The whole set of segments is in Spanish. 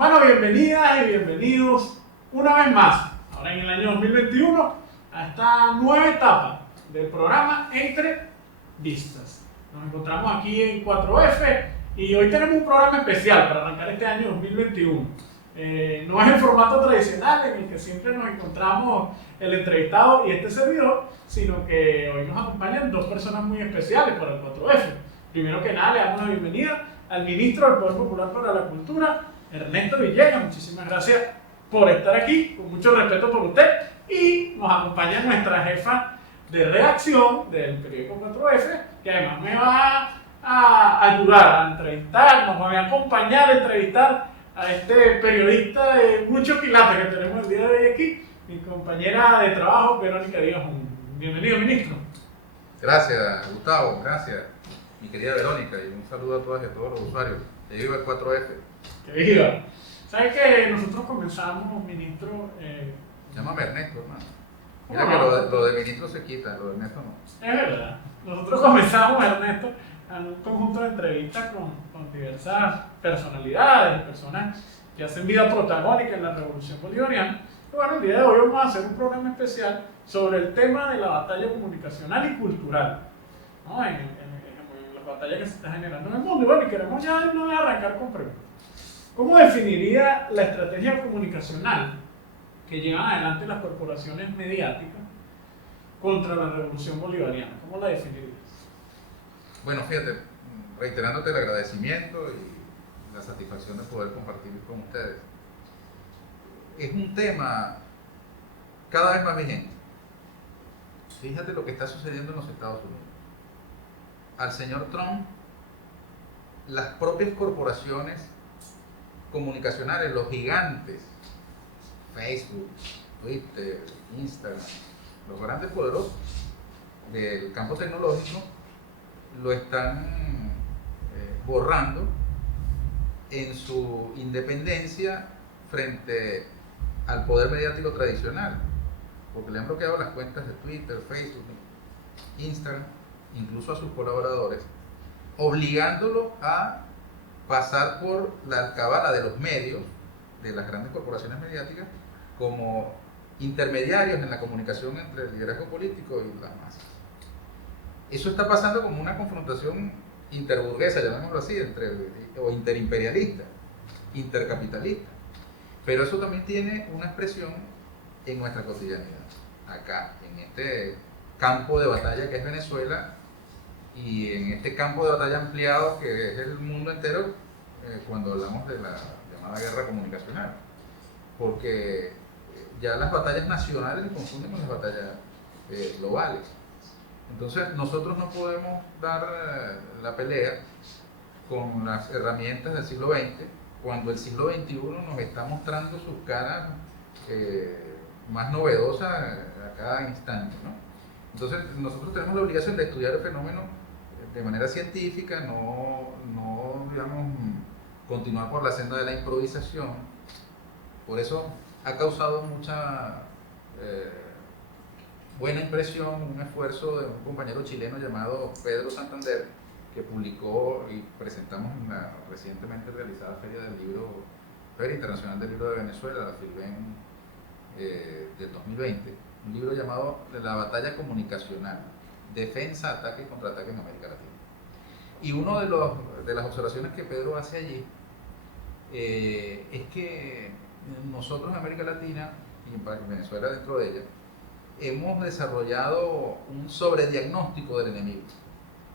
Bueno, bienvenidas y bienvenidos una vez más, ahora en el año 2021, a esta nueva etapa del programa Entre Vistas. Nos encontramos aquí en 4F y hoy tenemos un programa especial para arrancar este año 2021. No es el formato tradicional en el que siempre nos encontramos el entrevistado y este servidor, sino que hoy nos acompañan dos personas muy especiales para el 4F. Primero que nada, le damos la bienvenida al ministro del Poder Popular para la Cultura, Ernesto Villegas. Muchísimas gracias por estar aquí, con mucho respeto por usted. Y nos acompaña nuestra jefa de redacción del periódico 4F, que además me va a ayudar a entrevistar, nos va a acompañar a entrevistar a este periodista de mucho quilate que tenemos el día de hoy aquí, mi compañera de trabajo, Verónica Díaz. Bienvenido, ministro. Gracias, Gustavo, gracias, mi querida Verónica, y un saludo a todas y a todos los usuarios. Que viva el 4F. Que viva. ¿Sabes que nosotros comenzamos, ministro? Llámame Ernesto, hermano. Mira que lo de ministro se quita, lo de Ernesto no. Es verdad. Nosotros comenzamos, Ernesto, en un conjunto de entrevistas con diversas personalidades, personas que hacen vida protagónica en la Revolución Bolivariana. Y bueno, el día de hoy vamos a hacer un programa especial sobre el tema de la batalla comunicacional y cultural, ¿no? En la batalla que se está generando en el mundo. Y bueno, y queremos ya no arrancar con preguntas. ¿Cómo definiría la estrategia comunicacional que llevan adelante las corporaciones mediáticas contra la Revolución Bolivariana? ¿Cómo la definirías? Bueno, fíjate, reiterándote el agradecimiento y la satisfacción de poder compartir con ustedes. Es un tema cada vez más vigente. Fíjate lo que está sucediendo en los Estados Unidos. Al señor Trump, las propias corporaciones comunicacionales, los gigantes, Facebook, Twitter, Instagram, los grandes poderosos del campo tecnológico, lo están borrando en su independencia frente al poder mediático tradicional, porque le han bloqueado las cuentas de Twitter, Facebook, Instagram, incluso a sus colaboradores, obligándolo a pasar por la alcabala de los medios, de las grandes corporaciones mediáticas, como intermediarios en la comunicación entre el liderazgo político y las masas. Eso está pasando como una confrontación interburguesa, llamémoslo así, o interimperialista, intercapitalista. Pero eso también tiene una expresión en nuestra cotidianidad, acá, en este campo de batalla que es Venezuela, y en este campo de batalla ampliado que es el mundo entero, cuando hablamos de la llamada guerra comunicacional, porque ya las batallas nacionales se confunden con las batallas globales. Entonces nosotros no podemos dar la pelea con las herramientas del siglo XX cuando el siglo XXI nos está mostrando sus caras más novedosas a cada instante, ¿no? Entonces nosotros tenemos la obligación de estudiar el fenómeno de manera científica, no digamos, continuar por la senda de la improvisación. Por eso ha causado mucha buena impresión un esfuerzo de un compañero chileno llamado Pedro Santander, que publicó y presentamos en la recientemente realizada Feria Internacional del Libro de Venezuela, la FILBEN del 2020, un libro llamado La batalla comunicacional, defensa, ataque y contraataque en América Latina. Y una de las observaciones que Pedro hace allí es que nosotros en América Latina, y en Venezuela dentro de ella, hemos desarrollado un sobrediagnóstico del enemigo.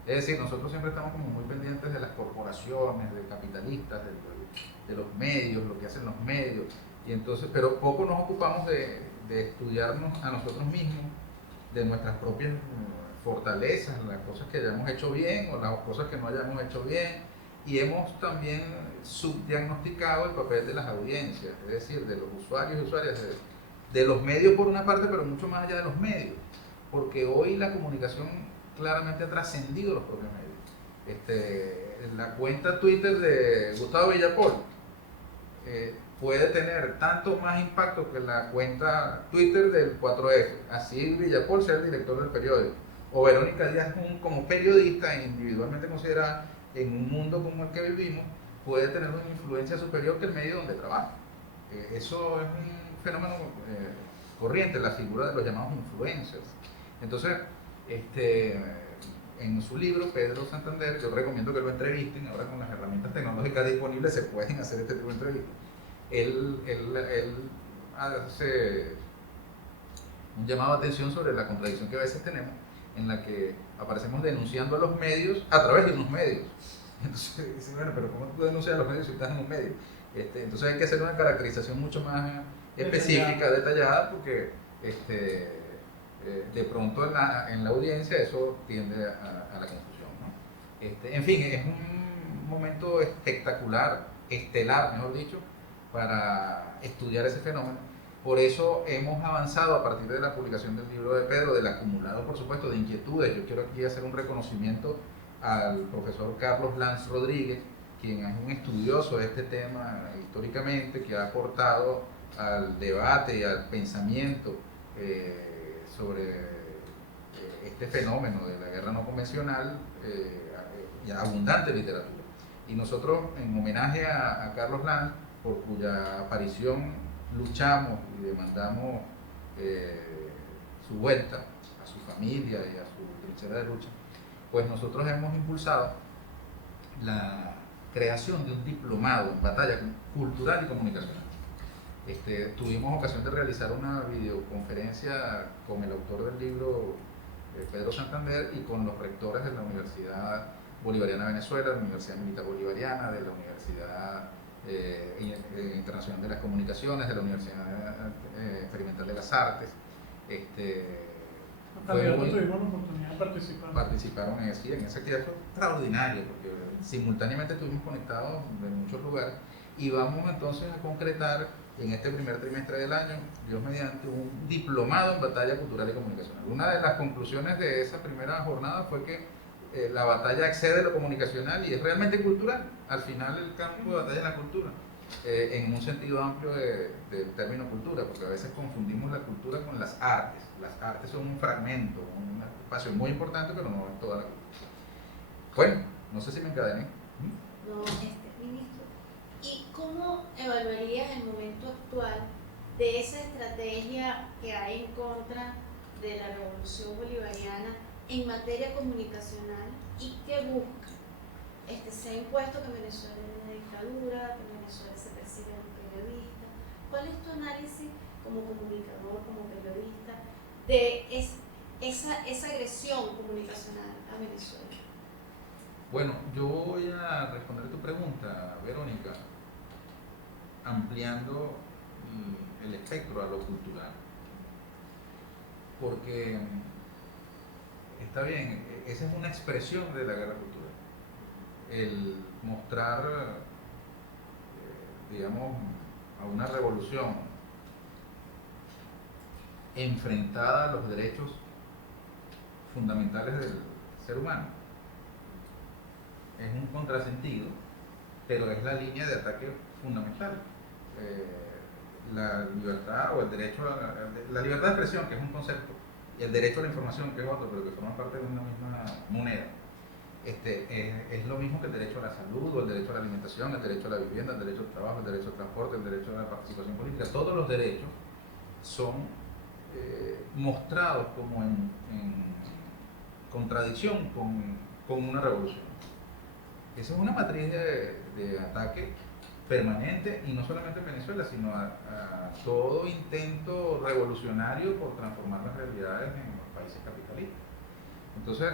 Es decir, nosotros siempre estamos como muy pendientes de las corporaciones, de capitalistas, de los medios, lo que hacen los medios, y entonces, pero poco nos ocupamos de estudiarnos a nosotros mismos, de nuestras propias fortalezas, las cosas que hayamos hecho bien o las cosas que no hayamos hecho bien, y hemos también subdiagnosticado el papel de las audiencias, es decir, de los usuarios y usuarias, de los medios por una parte, pero mucho más allá de los medios, porque hoy la comunicación claramente ha trascendido los propios medios. La cuenta Twitter de Gustavo Villapol puede tener tanto más impacto que la cuenta Twitter del 4F, así Villapol sea el director del periódico, o Verónica Díaz como periodista individualmente considerada en un mundo como el que vivimos, puede tener una influencia superior que el medio donde trabaja. Eso es un fenómeno corriente, la figura de los llamados influencers. Entonces, en su libro, Pedro Santander, yo recomiendo que lo entrevisten. Ahora con las herramientas tecnológicas disponibles se pueden hacer este tipo de entrevistas. Él hace un llamado de atención sobre la contradicción que a veces tenemos, en la que aparecemos denunciando a los medios a través de unos medios. Entonces dice, bueno, pero ¿cómo tú denuncias a los medios si estás en un medio? Entonces hay que hacer una caracterización mucho más específica, detallada, porque de pronto en la audiencia eso tiende a la confusión, ¿no? En fin, es un momento espectacular, estelar, mejor dicho, para estudiar ese fenómeno. Por eso hemos avanzado a partir de la publicación del libro de Pedro, del acumulado, por supuesto, de inquietudes. Yo quiero aquí hacer un reconocimiento al profesor Carlos Lanz Rodríguez, quien es un estudioso de este tema históricamente, que ha aportado al debate y al pensamiento sobre este fenómeno de la guerra no convencional, y abundante literatura. Y nosotros, en homenaje a Carlos Lanz, por cuya aparición luchamos y demandamos su vuelta a su familia y a su trinchera de lucha, pues nosotros hemos impulsado la creación de un diplomado en batalla cultural y comunicacional. Tuvimos ocasión de realizar una videoconferencia con el autor del libro, Pedro Santander, y con los rectores de la Universidad Bolivariana de Venezuela, de la Universidad Militar Bolivariana, de la Universidad Internacional de las Comunicaciones, de la Universidad Experimental de las Artes. Tuvimos la oportunidad de participar. Participaron en esa actividad. Fue extraordinario, porque simultáneamente estuvimos conectados de muchos lugares, y vamos entonces a concretar en este primer trimestre del año, Dios mediante, un diplomado en batalla cultural y comunicacional. Una de las conclusiones de esa primera jornada fue que la batalla excede lo comunicacional y es realmente cultural. Al final el campo de batalla es la cultura, en un sentido amplio del término cultura, porque a veces confundimos la cultura con las artes. Las artes son un fragmento, un espacio muy importante, pero no es toda la cultura. Bueno, no sé si me encadené. No, ministro, ¿y cómo evaluarías el momento actual de esa estrategia que hay en contra de la revolución bolivariana en materia comunicacional y qué busca? Se ha impuesto que Venezuela es una dictadura, que en Venezuela se persigue a los periodistas. ¿Cuál es tu análisis como comunicador, como periodista, de esa agresión comunicacional a Venezuela? Bueno, yo voy a responder tu pregunta, Verónica, ampliando el espectro a lo cultural. Porque está bien, esa es una expresión de la guerra cultural. El mostrar, digamos, a una revolución enfrentada a los derechos fundamentales del ser humano es un contrasentido, pero es la línea de ataque fundamental. La libertad o el derecho a la libertad de expresión, que es un concepto, y el derecho a la información, que es otro, pero que forman parte de una misma moneda, es lo mismo que el derecho a la salud, o el derecho a la alimentación, el derecho a la vivienda, el derecho al trabajo, el derecho al transporte, el derecho a la participación política. Todos los derechos son mostrados como en contradicción con una revolución. Esa es una matriz de ataque permanente, y no solamente en Venezuela, sino a todo intento revolucionario por transformar las realidades en los países capitalistas. Entonces,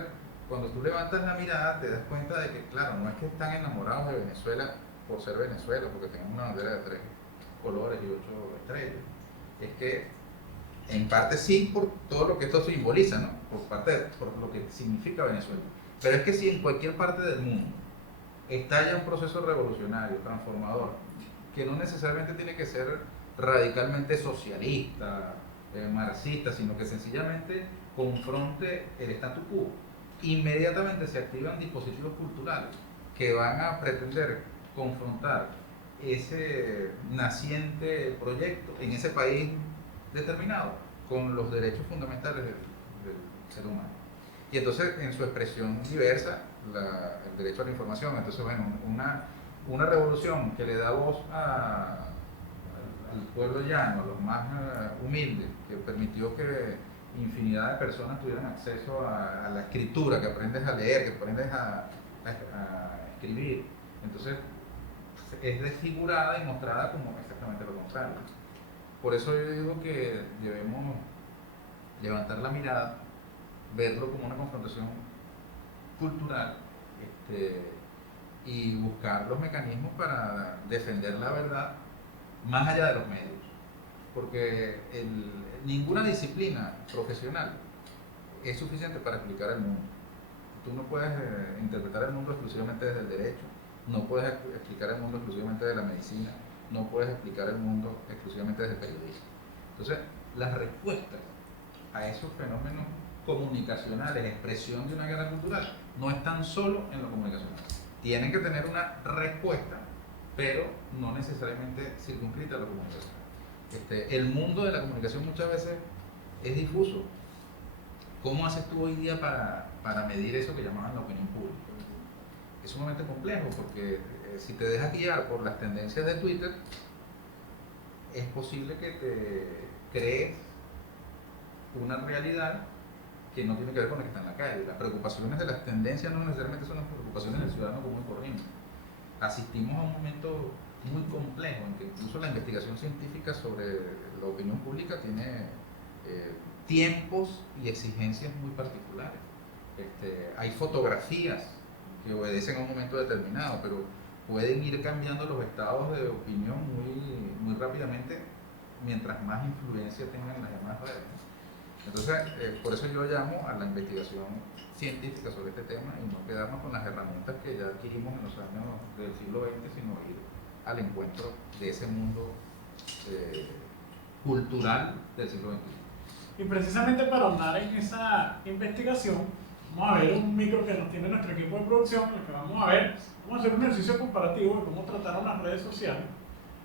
cuando tú levantas la mirada, te das cuenta de que, claro, no es que están enamorados de Venezuela por ser Venezuela, porque tenemos una bandera de 3 colores y 8 estrellas. Es que, en parte sí, por todo lo que esto simboliza, ¿no? Por lo que significa Venezuela. Pero es que si en cualquier parte del mundo estalla un proceso revolucionario, transformador, que no necesariamente tiene que ser radicalmente socialista, marxista, sino que sencillamente confronte el statu quo, inmediatamente se activan dispositivos culturales que van a pretender confrontar ese naciente proyecto en ese país determinado con los derechos fundamentales del ser humano. Y entonces, en su expresión diversa, el derecho a la información. Entonces, bueno, una revolución que le da voz al pueblo llano, a los más humildes, que permitió que infinidad de personas tuvieran acceso a la escritura, que aprendes a leer, que aprendes a escribir. Entonces es desfigurada y mostrada como exactamente lo contrario. Por eso yo digo que debemos levantar la mirada, verlo como una confrontación cultural, y buscar los mecanismos para defender la verdad más allá de los medios, porque ninguna disciplina profesional es suficiente para explicar el mundo. Tú no puedes interpretar el mundo exclusivamente desde el derecho, no puedes explicar el mundo exclusivamente de la medicina, no puedes explicar el mundo exclusivamente desde el periodismo. Entonces, las respuestas a esos fenómenos comunicacionales, expresión de una guerra cultural, no están solo en lo comunicacional. Tienen que tener una respuesta, pero no necesariamente circunscrita a la comunicación. El mundo de la comunicación muchas veces es difuso. ¿Cómo haces tú hoy día para medir eso que llamaban la opinión pública? Es sumamente complejo porque si te dejas guiar por las tendencias de Twitter, es posible que te crees una realidad que no tiene que ver con lo que está en la calle. Las preocupaciones de las tendencias no necesariamente son las preocupaciones del ciudadano común y corriente. Asistimos a un momento muy complejo en que incluso la investigación científica sobre la opinión pública tiene tiempos y exigencias muy particulares. Hay fotografías que obedecen a un momento determinado, pero pueden ir cambiando los estados de opinión muy rápidamente mientras más influencia tengan las demás redes. Entonces, por eso yo llamo a la investigación científica sobre este tema y no quedarnos con las herramientas que ya adquirimos en los años del siglo XX, sino ir al encuentro de ese mundo cultural del siglo XXI. Y precisamente para ahondar en esa investigación, vamos a ver un micro que nos tiene nuestro equipo de producción, en el que vamos a hacer un ejercicio comparativo de cómo trataron las redes sociales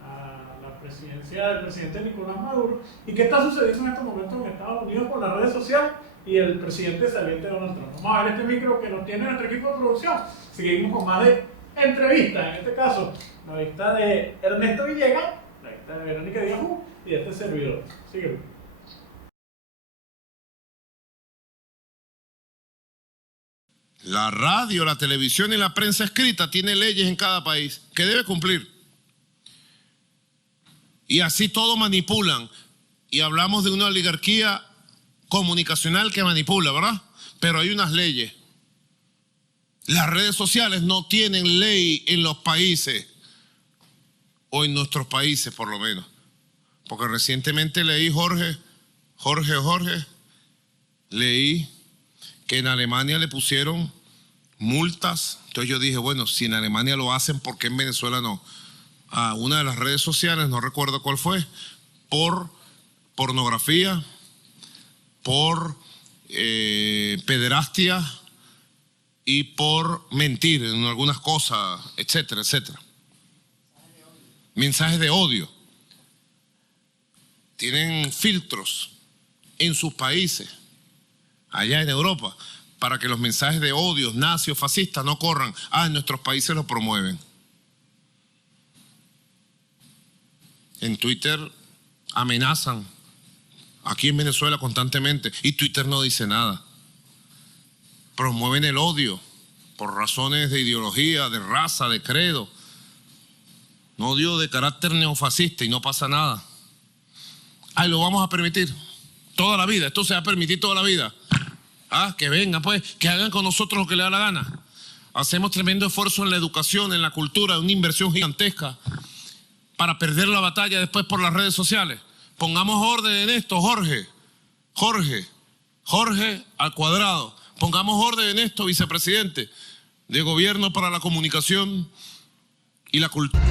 a la presidencia del presidente Nicolás Maduro y qué está sucediendo en estos momentos en Estados Unidos con las redes sociales y el presidente saliente Donald Trump. Vamos a ver este micro que nos tiene nuestro equipo de producción. Seguimos con más de entrevistas, en este caso la vista de Ernesto Villegas, la vista de Verónica Díaz y de este servidor. Síguelo. La radio, la televisión y la prensa escrita tiene leyes en cada país que debe cumplir. Y así todo manipulan. Y hablamos de una oligarquía comunicacional que manipula, ¿verdad? Pero hay unas leyes. Las redes sociales no tienen ley en los países, o en nuestros países por lo menos. Porque recientemente leí, leí que en Alemania le pusieron multas. Entonces yo dije, bueno, si en Alemania lo hacen, ¿por qué en Venezuela no? A una de las redes sociales, no recuerdo cuál fue, por pornografía, por pederastia y por mentir en algunas cosas, etcétera, etcétera. Mensajes de odio. Tienen filtros en sus países, allá en Europa, para que los mensajes de odio, nazi o fascista no corran. En nuestros países lo promueven. En Twitter amenazan, aquí en Venezuela constantemente, y Twitter no dice nada. Promueven el odio por razones de ideología, de raza, de credo. Un odio de carácter neofascista y no pasa nada. Lo vamos a permitir toda la vida. Esto se va a permitir toda la vida. Que vengan, pues, que hagan con nosotros lo que les da la gana. Hacemos tremendo esfuerzo en la educación, en la cultura, una inversión gigantesca para perder la batalla después por las redes sociales. Pongamos orden en esto, Jorge al cuadrado. Pongamos orden en esto, vicepresidente de Gobierno para la Comunicación y la Cultura.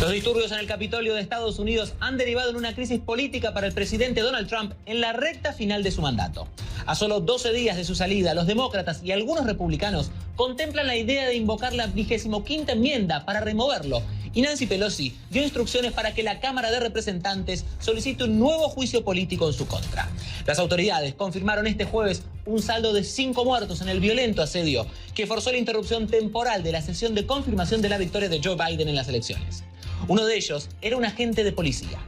Los disturbios en el Capitolio de Estados Unidos han derivado en una crisis política para el presidente Donald Trump en la recta final de su mandato. A solo 12 días de su salida, los demócratas y algunos republicanos contemplan la idea de invocar la 25ª enmienda para removerlo y Nancy Pelosi dio instrucciones para que la Cámara de Representantes solicite un nuevo juicio político en su contra. Las autoridades confirmaron este jueves un saldo de 5 muertos en el violento asedio que forzó la interrupción temporal de la sesión de confirmación de la victoria de Joe Biden en las elecciones. Uno de ellos era un agente de policía.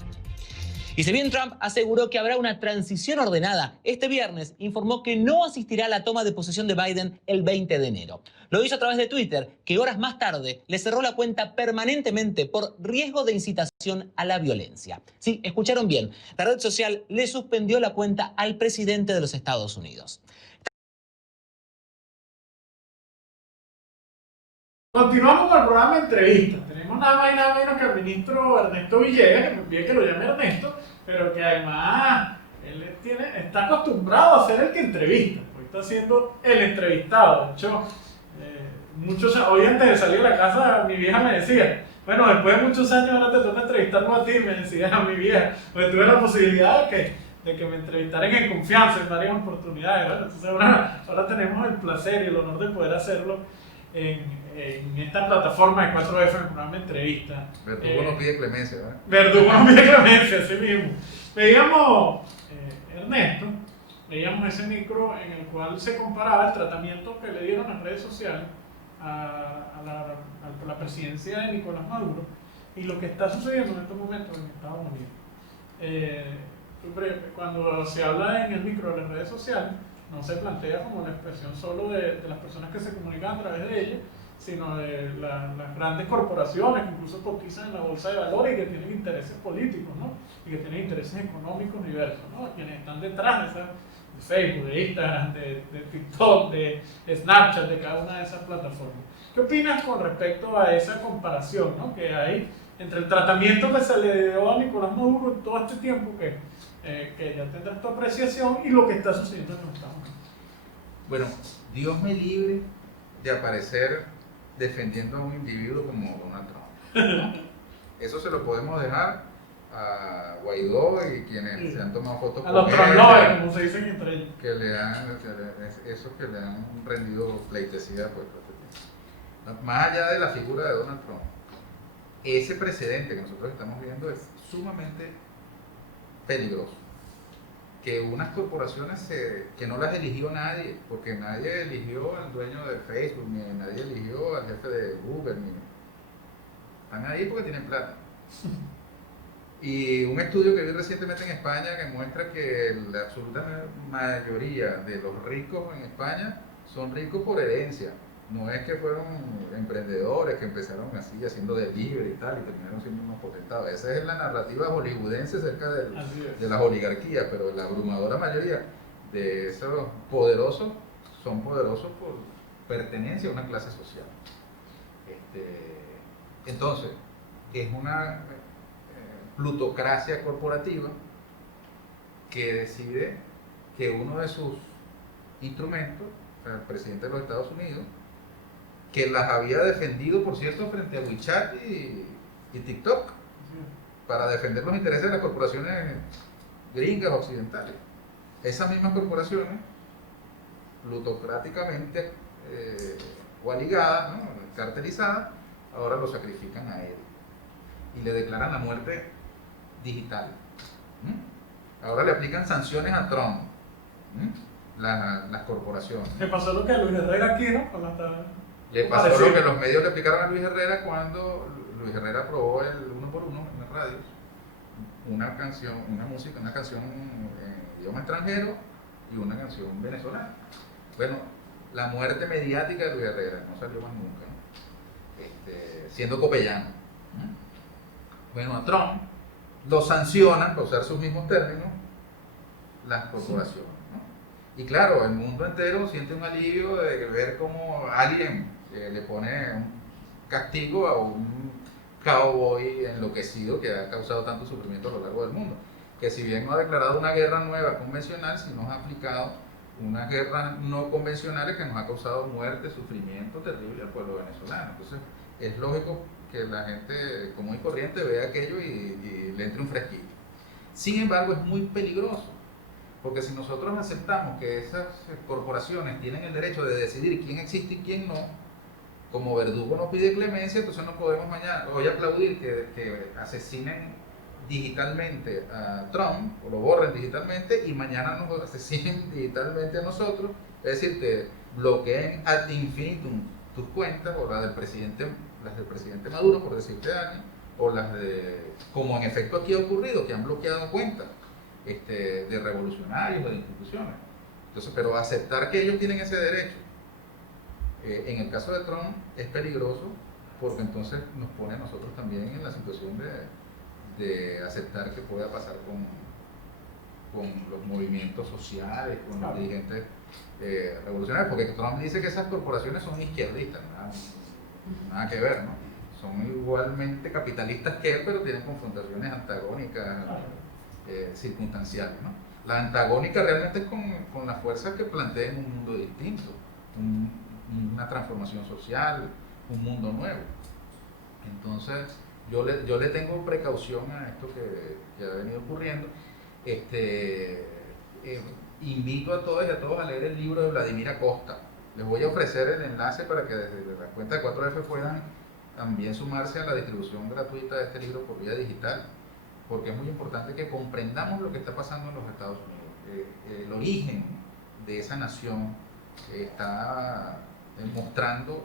Y si bien Trump aseguró que habrá una transición ordenada, este viernes informó que no asistirá a la toma de posesión de Biden el 20 de enero. Lo hizo a través de Twitter, que horas más tarde le cerró la cuenta permanentemente por riesgo de incitación a la violencia. Sí, escucharon bien, la red social le suspendió la cuenta al presidente de los Estados Unidos. Continuamos con el programa de entrevistas. Tenemos nada más y nada menos que al ministro Ernesto Villegas, que me pide que lo llame Ernesto, pero que además él está acostumbrado a ser el que entrevista, porque está siendo el entrevistado. De hecho, hoy antes de salir a la casa, mi vieja me decía, bueno, después de muchos años ahora te toca entrevistarlo a ti, me decía a mi vieja, porque tuve la posibilidad de que me entrevistaran en confianza en varias oportunidades. Bueno, entonces ahora tenemos el placer y el honor de poder hacerlo en esta plataforma de 4F, en el programa de entrevista. Verdugo no pide clemencia, ¿verdad? Verdugo no pide clemencia, así mismo. Veíamos, Ernesto, veíamos ese micro en el cual se comparaba el tratamiento que le dieron las redes sociales a la presidencia de Nicolás Maduro y lo que está sucediendo en estos momentos en Estados Unidos. Cuando se habla en el micro de las redes sociales, no se plantea como la expresión solo de las personas que se comunican a través de ellas, sino de las grandes corporaciones que incluso cotizan en la bolsa de valores y que tienen intereses políticos, ¿no? Y que tienen intereses económicos diversos, ¿no? Quienes están detrás de Facebook, de Instagram, de TikTok, de Snapchat, de cada una de esas plataformas. ¿Qué opinas con respecto a esa comparación, ¿no?, que hay entre el tratamiento que se le dio a Nicolás Maduro en todo este tiempo, que ya tendrás tu apreciación, y lo que está sucediendo en los Estados Unidos? Bueno, Dios me libre de aparecer defendiendo a un individuo como Donald Trump. Eso se lo podemos dejar a Guaidó y quienes se han tomado fotos a los Trump lovers, como se dicen entre ellos, que le han rendido pleitesía pues, más allá de la figura de Donald Trump. Ese precedente que nosotros estamos viendo es sumamente peligroso. Que unas corporaciones que no las eligió nadie, porque nadie eligió al dueño de Facebook, ni nadie eligió al jefe de Google, están ahí porque tienen plata. Y un estudio que vi recientemente en España que muestra que la absoluta mayoría de los ricos en España son ricos por herencia. No es que fueron emprendedores que empezaron así haciendo delivery y tal y terminaron siendo unos potentados. Esa es la narrativa hollywoodense acerca de las oligarquías, pero la abrumadora mayoría de esos poderosos son poderosos por pertenencia a una clase social. Entonces, es una plutocracia corporativa que decide que uno de sus instrumentos, el presidente de los Estados Unidos, que las había defendido, por cierto, frente a WeChat y TikTok, para defender los intereses de las corporaciones gringas occidentales. Esas mismas corporaciones, plutocráticamente coaligadas, ¿no?, cartelizadas, ahora lo sacrifican a él y le declaran la muerte digital. Ahora le aplican sanciones a Trump, las corporaciones. Le pasó lo que a Luis Herrera aquí, ¿no? Le pasó lo que los medios le aplicaron a Luis Herrera cuando Luis Herrera aprobó el 1 por 1 en las radios, una canción en idioma extranjero y una canción venezolana. Bueno, la muerte mediática de Luis Herrera no salió más nunca, ¿no? Siendo copellano. Bueno, a Trump lo sancionan, por usar sus mismos términos, las corporaciones, ¿no? Y claro, el mundo entero siente un alivio de ver cómo alguien le pone un castigo a un cowboy enloquecido que ha causado tanto sufrimiento a lo largo del mundo, que si bien no ha declarado una guerra nueva convencional, sí nos ha aplicado unas guerras no convencionales que nos ha causado muerte, sufrimiento terrible al pueblo venezolano. Entonces es lógico que la gente común y corriente vea aquello y le entre un fresquito. Sin embargo, es muy peligroso, porque si nosotros aceptamos que esas corporaciones tienen el derecho de decidir quién existe y quién no, como verdugo no pide clemencia, entonces no podemos mañana, hoy aplaudir que asesinen digitalmente a Trump, o lo borren digitalmente, y mañana nos asesinen digitalmente a nosotros, es decir, que bloqueen ad infinitum tus cuentas, o las del presidente Maduro, por decirte algo, o las de, como en efecto aquí ha ocurrido, que han bloqueado cuentas de revolucionarios o de instituciones. Entonces, pero aceptar que ellos tienen ese derecho, en el caso de Trump, es peligroso, porque entonces nos pone a nosotros también en la situación de aceptar que pueda pasar con los movimientos sociales, con los dirigentes revolucionarios, porque Trump dice que esas corporaciones son izquierdistas, nada que ver, ¿no? Son igualmente capitalistas que él, pero tienen confrontaciones antagónicas, circunstanciales, ¿no? La antagónica realmente es con las fuerzas que planteen un mundo distinto, una transformación social, un mundo nuevo. Entonces, yo le tengo precaución a esto que ha venido ocurriendo. Invito a todos y a todos a leer el libro de Vladimir Acosta. Les voy a ofrecer el enlace para que desde la cuenta de 4F puedan también sumarse a la distribución gratuita de este libro por vía digital, porque es muy importante que comprendamos lo que está pasando en los Estados Unidos. El origen de esa nación está mostrando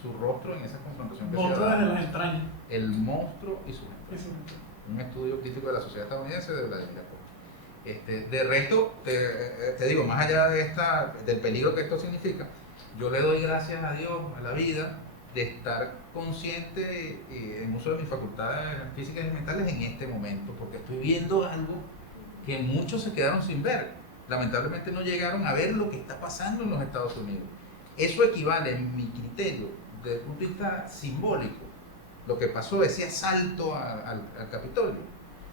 su rostro en esa confrontación que Monstruo desde las entrañas. El monstruo y sus entrañas. Un estudio crítico de la sociedad estadounidense de Vladimir Acosta. De resto, te digo, más allá del peligro que esto significa, yo le doy gracias a Dios, a la vida, de estar consciente en uso de mis facultades físicas y mentales en este momento, porque estoy viendo algo que muchos se quedaron sin ver. Lamentablemente no llegaron a ver lo que está pasando en los Estados Unidos. Eso equivale, en mi criterio, desde el punto de vista simbólico, lo que pasó, ese asalto al Capitolio,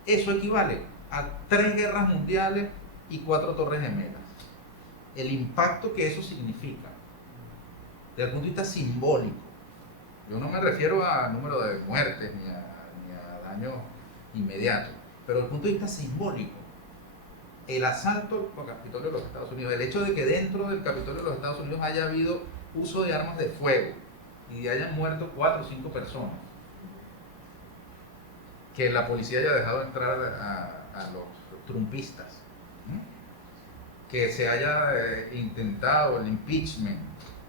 eso equivale a 3 guerras mundiales y 4 torres gemelas. El impacto que eso significa, desde el punto de vista simbólico. Yo no me refiero a número de muertes ni a daños inmediatos, pero desde el punto de vista simbólico, el asalto al Capitolio de los Estados Unidos, el hecho de que dentro del Capitolio de los Estados Unidos haya habido uso de armas de fuego y hayan muerto 4 o 5 personas, que la policía haya dejado entrar a los trumpistas, que se haya intentado el impeachment,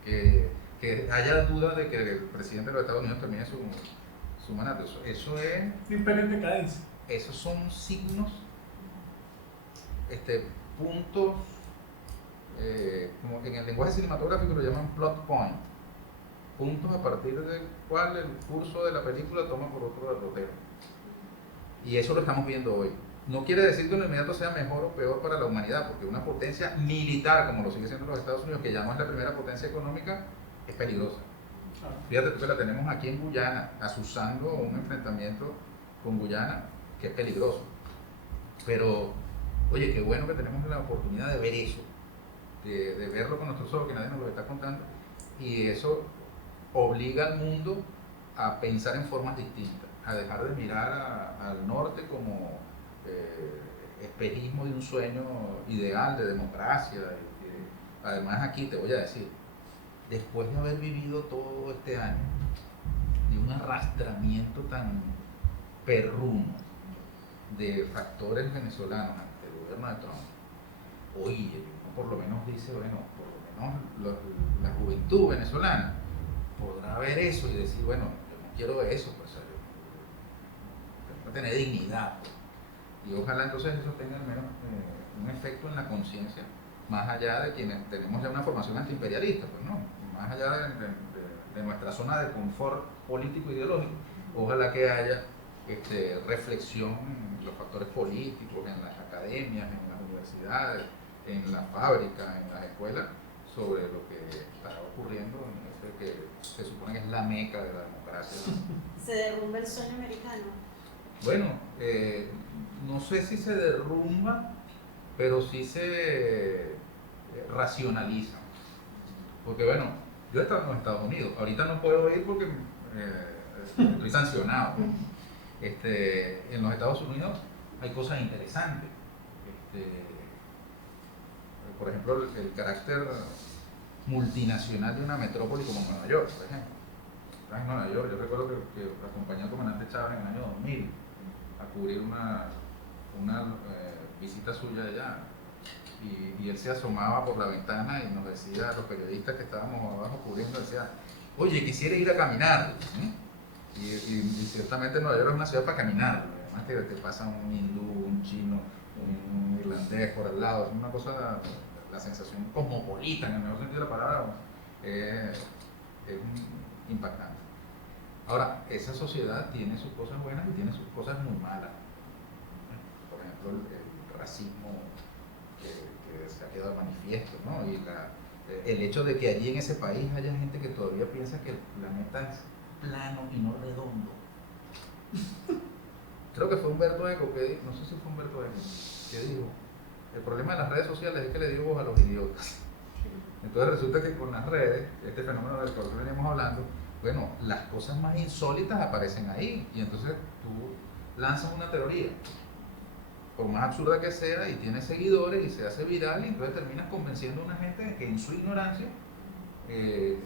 que haya duda de que el presidente de los Estados Unidos termine su mandato. Eso es imperio en decadencia. Esos son signos, puntos, como que en el lenguaje cinematográfico lo llaman plot point, puntos a partir del cual el curso de la película toma por otro derrotero. Y eso lo estamos viendo hoy. No quiere decir que en lo inmediato sea mejor o peor para la humanidad, porque una potencia militar, como lo sigue siendo los Estados Unidos, que ya no es la primera potencia económica, es peligrosa. Fíjate tú que la tenemos aquí en Guyana, asusando un enfrentamiento con Guyana, que es peligroso. Pero, oye, qué bueno que tenemos la oportunidad de ver eso, de verlo con nuestros ojos, que nadie nos lo está contando, y eso obliga al mundo a pensar en formas distintas, a dejar de mirar al norte como espejismo de un sueño ideal de democracia. Además, aquí te voy a decir, después de haber vivido todo este año de un arrastramiento tan perruno de factores venezolanos ante el gobierno de Trump, oye, por lo menos dice, bueno, por lo menos la juventud venezolana podrá ver eso y decir, bueno, yo no quiero eso, pues tengo que tener dignidad, pues. Y ojalá entonces eso tenga al menos un efecto en la conciencia, más allá de quienes tenemos ya una formación antiimperialista, pues no, más allá de nuestra zona de confort político e ideológico. Ojalá que haya reflexión en los factores políticos, en las academias, en las universidades, en las fábricas, en las escuelas, sobre lo que está ocurriendo en ese que se supone que es la meca de la democracia. ¿Se derrumba el sueño americano? Bueno, no sé si se derrumba, pero sí se racionaliza. Porque bueno, yo he estado en los Estados Unidos, ahorita no puedo ir porque estoy sancionado. En los Estados Unidos hay cosas interesantes. Por ejemplo, el carácter multinacional de una metrópoli como Nueva York, por ejemplo. estás en Nueva York, yo recuerdo que acompañé al comandante Chávez en el año 2000 a cubrir una visita suya allá. Y él se asomaba por la ventana y nos decía a los periodistas que estábamos abajo cubriendo, decía, oye, quisiera ir a caminar. Y ciertamente Nueva York es una ciudad para caminar. Además que te pasa un hindú, un chino, un irlandés por al lado. Es una cosa, la sensación cosmopolita en el mejor sentido de la palabra es impactante. Ahora, esa sociedad tiene sus cosas buenas y tiene sus cosas muy malas. Por ejemplo, el racismo que se ha quedado manifiesto, ¿no? Y el hecho de que allí en ese país haya gente que todavía piensa que el planeta es plano y no redondo. Creo que fue Humberto Eco no sé si fue Humberto Eco, que dijo, el problema de las redes sociales es que le dio voz a los idiotas. Entonces resulta que con las redes, este fenómeno del cual veníamos hablando, bueno, las cosas más insólitas aparecen ahí, y entonces tú lanzas una teoría, por más absurda que sea, y tiene seguidores y se hace viral, y entonces terminas convenciendo a una gente de que en su ignorancia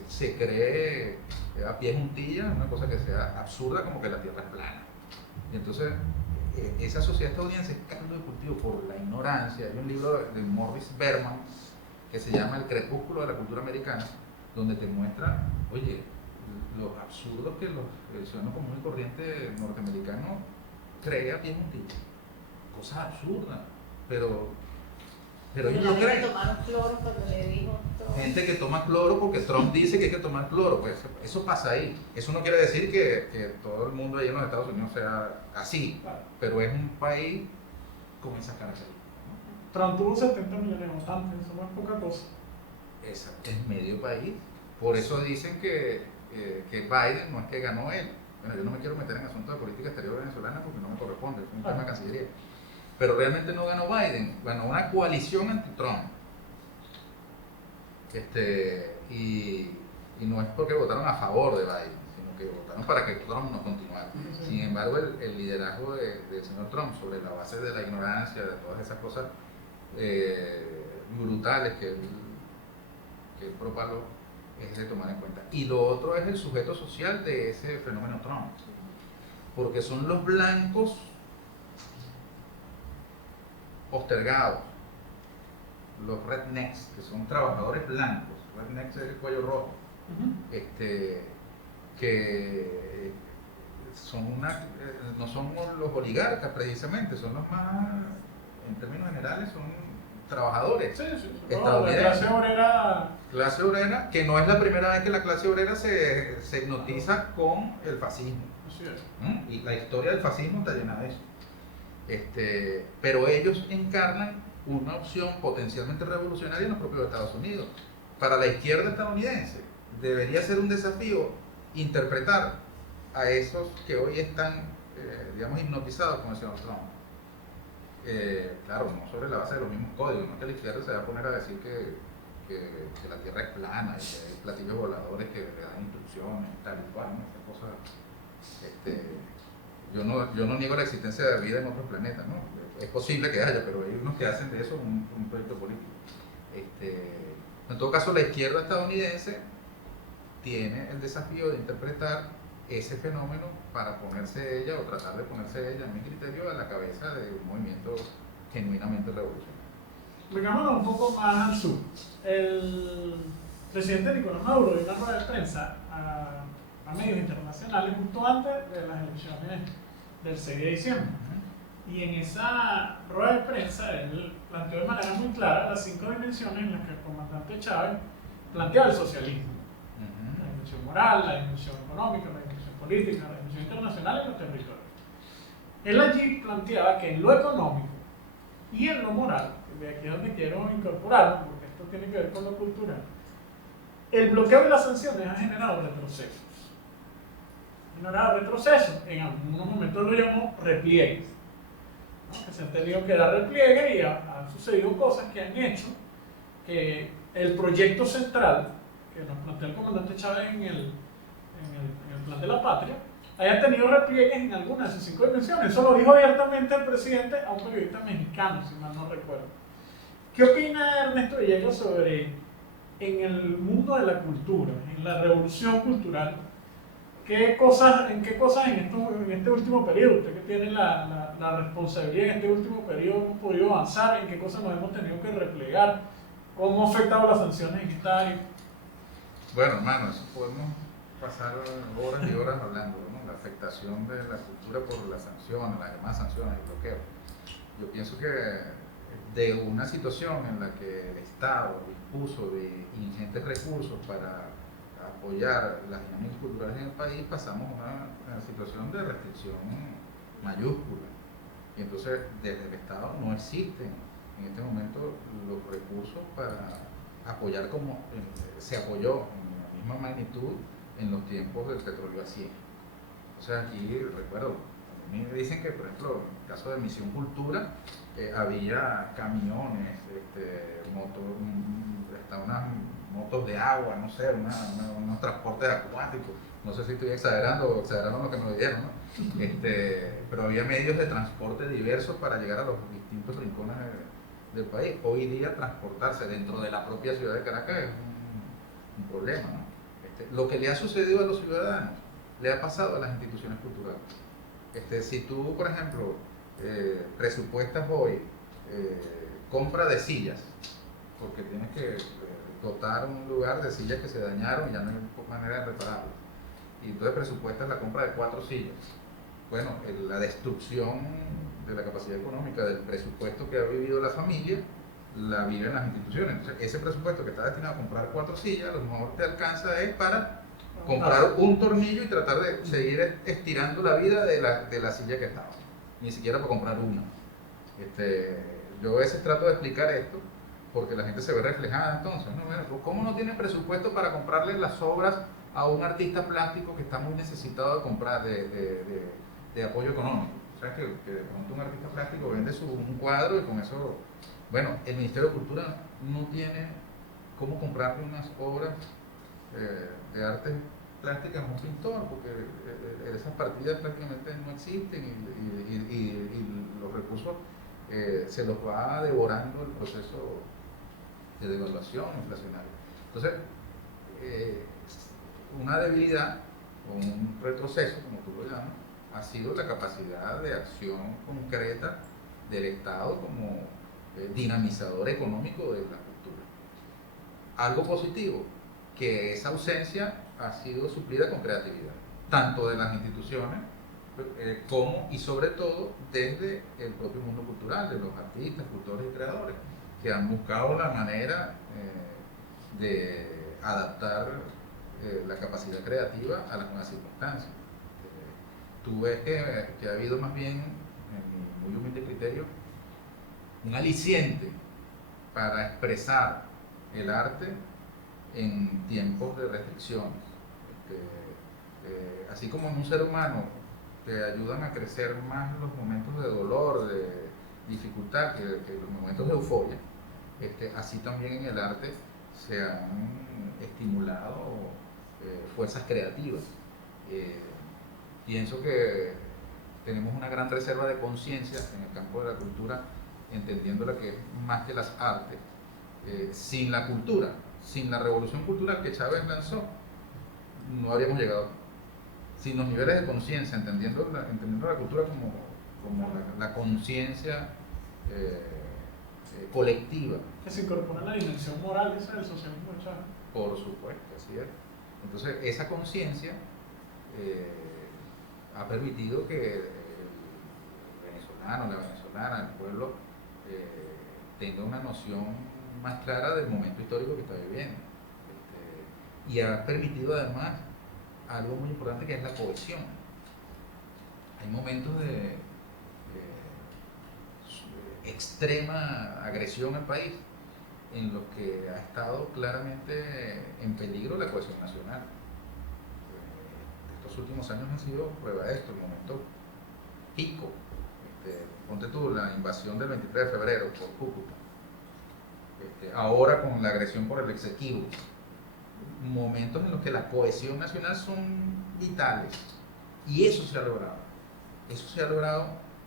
se cree a pie juntillas una cosa que sea absurda, como que la Tierra es plana. Y entonces esa sociedad estadounidense es caldo de cultivo por la ignorancia. Hay un libro de Morris Berman que se llama El crepúsculo de la cultura americana, donde te muestra, oye, los absurdos que el ciudadano común y corriente norteamericano cree a pie juntillas. Cosas absurdas, pero ellos no creen. Tomaron cloro cuando le dijo Trump. Gente que toma cloro porque Trump dice que hay que tomar cloro, pues eso pasa ahí. Eso no quiere decir que todo el mundo ahí en los Estados Unidos sea así, pero es un país con esas características. Trump tuvo 70 millones de votantes, eso no es poca cosa. Es medio país. Por eso dicen que Biden no es que ganó él. Bueno, yo no me quiero meter en asuntos de política exterior venezolana porque no me corresponde, es un tema de Cancillería. Pero realmente no ganó Biden, ganó una coalición anti-Trump. Y no es porque votaron a favor de Biden, sino que votaron para que Trump no continuara. Sin embargo, el liderazgo del señor Trump, sobre la base de la ignorancia, de todas esas cosas brutales que él propagó, es de tomar en cuenta. Y lo otro es el sujeto social de ese fenómeno Trump, porque son los blancos postergados, los rednecks, que son trabajadores blancos. Rednecks es el cuello rojo, que son no son los oligarcas precisamente, son los más, en términos generales, son trabajadores estadounidenses. La clase obrera, que no es la primera vez que la clase obrera se hipnotiza con el fascismo. Y la historia del fascismo está llena de eso. Pero ellos encarnan una opción potencialmente revolucionaria en los propios Estados Unidos. Para la izquierda estadounidense debería ser un desafío interpretar a esos que hoy están, digamos, hipnotizados con el señor Trump. Claro, no sobre la base de los mismos códigos, no que la izquierda se va a poner a decir que la Tierra es plana y que hay platillos voladores que le dan instrucciones y tal y cual, ¿no? Esas cosas. Yo no niego la existencia de vida en otros planetas, ¿no? Es posible que haya, pero hay unos que hacen de eso un proyecto político. En todo caso, la izquierda estadounidense tiene el desafío de interpretar ese fenómeno para ponerse ella, o tratar de ponerse ella, a mi criterio, a la cabeza de un movimiento genuinamente revolucionario. Vengámonos un poco más al sur. El presidente Nicolás Maduro dio una rueda de prensa a medios internacionales justo antes de las elecciones del 6 de diciembre. Y en esa rueda de prensa él planteó de manera muy clara las 5 dimensiones en las que el comandante Chávez planteaba el socialismo. La dimensión moral, la dimensión económica, la dimensión política, la dimensión internacional y los territorios. Él allí planteaba que en lo económico y en lo moral, de aquí es donde quiero incorporarlo, porque esto tiene que ver con lo cultural, el bloqueo y las sanciones han generado retrocesos. En algunos momentos lo llamó repliegues, ¿no? Que se han tenido que dar repliegues y han sucedido cosas que han hecho que el proyecto central que nos plantea el comandante Chávez en el plan de la patria haya tenido repliegues en algunas de sus 5 dimensiones. Eso lo dijo abiertamente el presidente a un periodista mexicano, si mal no recuerdo. ¿Qué opina Ernesto Villegas sobre, en el mundo de la cultura, en la revolución cultural, ¿En qué cosas en este último periodo, usted que tiene la responsabilidad en este último periodo, hemos podido avanzar? ¿En qué cosas nos hemos tenido que replegar? ¿Cómo ha afectado las sanciones en esta área? Bueno, hermano, eso podemos pasar horas y horas hablando, ¿no? La afectación de la cultura por las sanciones, las demás sanciones, el bloqueo. Yo pienso que de una situación en la que el Estado dispuso de ingentes recursos para apoyar las dinámicas culturales en el país, pasamos a una situación de restricción mayúscula. Y entonces, desde el Estado no existen en este momento los recursos para apoyar como se apoyó en la misma magnitud en los tiempos del petróleo a 100. O sea, aquí recuerdo, a mí me dicen que, por ejemplo, en el caso de Misión Cultura, había camiones, hasta unas motos de agua, no sé, unos transportes acuáticos. No sé si estoy exagerando o exageraron lo que me dijeron, ¿no? Pero había medios de transporte diversos para llegar a los distintos rincones del país. Hoy día transportarse dentro de la propia ciudad de Caracas es un problema, ¿no? Lo que le ha sucedido a los ciudadanos le ha pasado a las instituciones culturales. Si tú, por ejemplo, presupuestas hoy compra de sillas, porque tienes que dotar un lugar de sillas que se dañaron y ya no hay manera de repararlas, y entonces presupuestas la compra de 4 sillas. Bueno, la destrucción de la capacidad económica del presupuesto que ha vivido la familia la viven las instituciones. Entonces, ese presupuesto que está destinado a comprar 4 sillas, a lo mejor te alcanza es para comprar un tornillo y tratar de seguir estirando la vida de la silla que estaba, ni siquiera para comprar una. Yo a veces trato de explicar esto porque la gente se ve reflejada entonces, ¿no? Bueno, ¿cómo no tienen presupuesto para comprarle las obras a un artista plástico que está muy necesitado de comprar de apoyo económico? O sea, que de pronto un artista plástico vende un cuadro y con eso, bueno, el Ministerio de Cultura no tiene cómo comprarle unas obras de arte plásticas a un pintor, porque esas partidas prácticamente no existen y los recursos se los va devorando el proceso de devaluación inflacionaria. Entonces, una debilidad o un retroceso, como tú lo llamas, ha sido la capacidad de acción concreta del Estado como dinamizador económico de la cultura. Algo positivo, que esa ausencia ha sido suplida con creatividad, tanto de las instituciones como y sobre todo desde el propio mundo cultural, de los artistas, cultores y creadores, que han buscado la manera de adaptar la capacidad creativa a las nuevas circunstancias. Tú ves que ha habido más bien, en mi muy humilde criterio, un aliciente para expresar el arte en tiempos de restricciones. Así como en un ser humano te ayudan a crecer más los momentos de dolor, de dificultad, que los momentos de euforia, así también en el arte se han estimulado fuerzas creativas. Pienso que tenemos una gran reserva de conciencia en el campo de la cultura, entendiéndola que es más que las artes. Sin la cultura, sin la revolución cultural que Chávez lanzó, no habríamos llegado. Sin los niveles de conciencia, entendiendo la cultura como la conciencia colectiva. Que se incorpora la dimensión moral esa del socialismo de Chávez. Por supuesto, así es. Entonces, esa conciencia ha permitido que el venezolano, la venezolana, el pueblo, tenga una noción más clara del momento histórico que está viviendo. Y ha permitido además algo muy importante, que es la cohesión. Hay momentos de extrema agresión al país en los que ha estado claramente en peligro la cohesión nacional. Estos últimos años han sido prueba de esto, el momento pico. Ponte tú la invasión del 23 de febrero por Cúcuta, ahora con la agresión por el Exequibo, momentos en los que la cohesión nacional son vitales, y eso se ha logrado,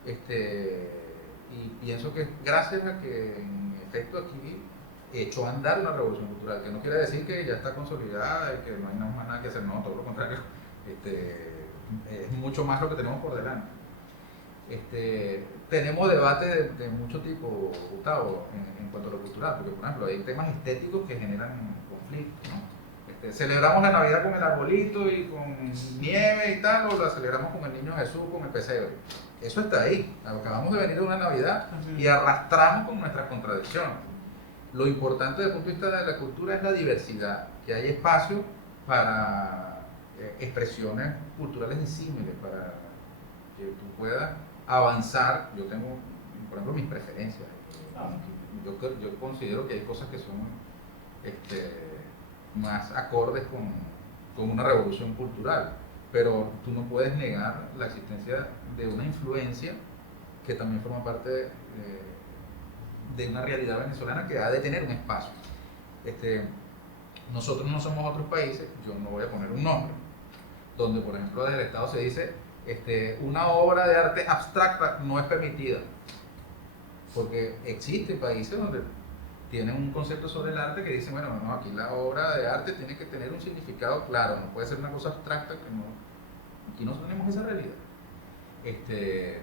y pienso que es gracias a que en efecto aquí echó a andar una revolución cultural, que no quiere decir que ya está consolidada y que no hay más nada que hacer, no, todo lo contrario. Es mucho más lo que tenemos por delante. Tenemos debates de mucho tipo, Gustavo, en cuanto a lo cultural, porque por ejemplo hay temas estéticos que generan conflictos, ¿no? Celebramos la Navidad con el arbolito y con nieve y tal, o la celebramos con el niño Jesús, con el pesebre. Eso está ahí. Acabamos de venir de una Navidad y arrastramos con nuestras contradicciones. Lo importante desde el punto de vista de la cultura es la diversidad, que hay espacio para expresiones culturales disímiles, para que tú puedas avanzar. Yo tengo, por ejemplo, mis preferencias. Yo considero que hay cosas que son más acordes con una revolución cultural, pero tú no puedes negar la existencia de una influencia que también forma parte de una realidad venezolana que ha de tener un espacio. Nosotros no somos otros países, yo no voy a poner un nombre, donde por ejemplo desde el Estado se dice una obra de arte abstracta no es permitida, porque existen países donde tienen un concepto sobre el arte que dicen, bueno, no, aquí la obra de arte tiene que tener un significado claro, no puede ser una cosa abstracta que no, aquí no tenemos esa realidad.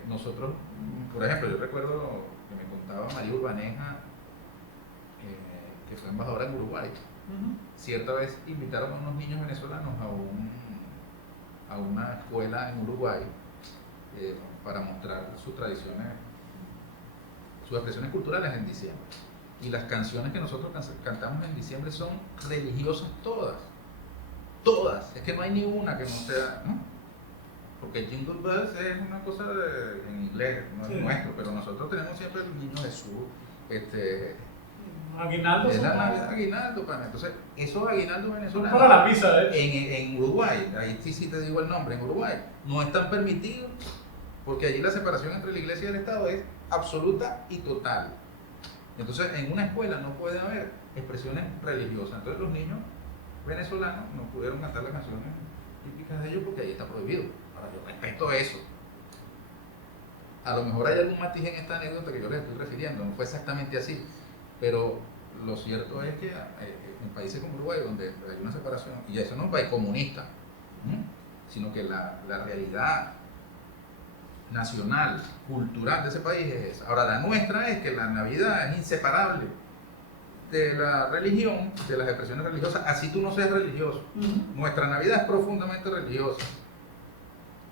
Nosotros, por ejemplo, yo recuerdo que me contaba María Urbaneja, que fue embajadora en Uruguay. Cierta vez invitaron a unos niños venezolanos a una escuela en Uruguay para mostrar sus tradiciones, sus expresiones culturales en diciembre. Y las canciones que nosotros cantamos en diciembre son religiosas todas. Todas. Es que no hay ni una que no sea, ¿no? Porque Jingle Bells es una cosa en inglés, no es nuestro, pero nosotros tenemos siempre el niño Jesús, Aguinaldo. Es la Navidad aguinaldo, pana. Entonces, esos aguinaldos venezolanos. Para la misa, en Uruguay, ahí sí te digo el nombre, en Uruguay, no están permitidos, porque allí la separación entre la iglesia y el Estado es absoluta y total. Entonces, en una escuela no puede haber expresiones religiosas. Entonces, los niños venezolanos no pudieron cantar las canciones típicas de ellos porque ahí está prohibido. Ahora, yo respeto eso. A lo mejor hay algún matiz en esta anécdota que yo les estoy refiriendo, no fue exactamente así. Pero lo cierto es que en países como Uruguay, donde hay una separación, y eso no es un país comunista, sino que la realidad nacional, cultural de ese país es esa. Ahora, la nuestra es que la Navidad es inseparable de la religión, de las expresiones religiosas, así tú no seas religioso. Nuestra Navidad es profundamente religiosa.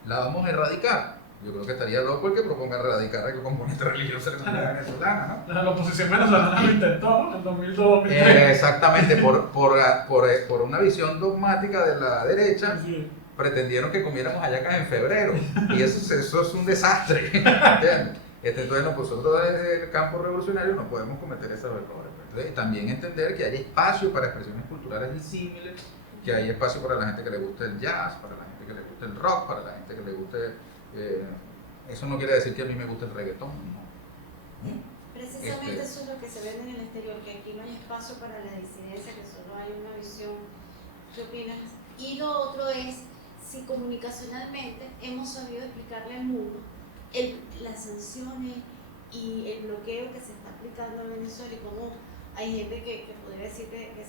¿La vamos a erradicar? Yo creo que estaría loco el que proponga erradicar el componente religioso de la comunidad venezolana, ¿no? La oposición venezolana lo intentó, ¿no? En 2002-2003. Exactamente, por una visión dogmática de la derecha, Sí. pretendieron que comiéramos hallacas en febrero, y eso es un desastre, ¿entiendes? Entonces nosotros desde el campo revolucionario no podemos cometer esos errores. Entonces, también entender que hay espacio para expresiones culturales disímiles, que hay espacio para la gente que le gusta el jazz, para la gente que le gusta el rock, para la gente que le guste... eso no quiere decir que a mí me guste el reggaetón, no. Precisamente eso es lo que se vende en el exterior, que aquí no hay espacio para la disidencia, que solo hay una visión. ¿Qué opinas? Y lo otro es si comunicacionalmente hemos sabido explicarle al mundo las sanciones y el bloqueo que se está aplicando en Venezuela y cómo hay gente que podría decir que es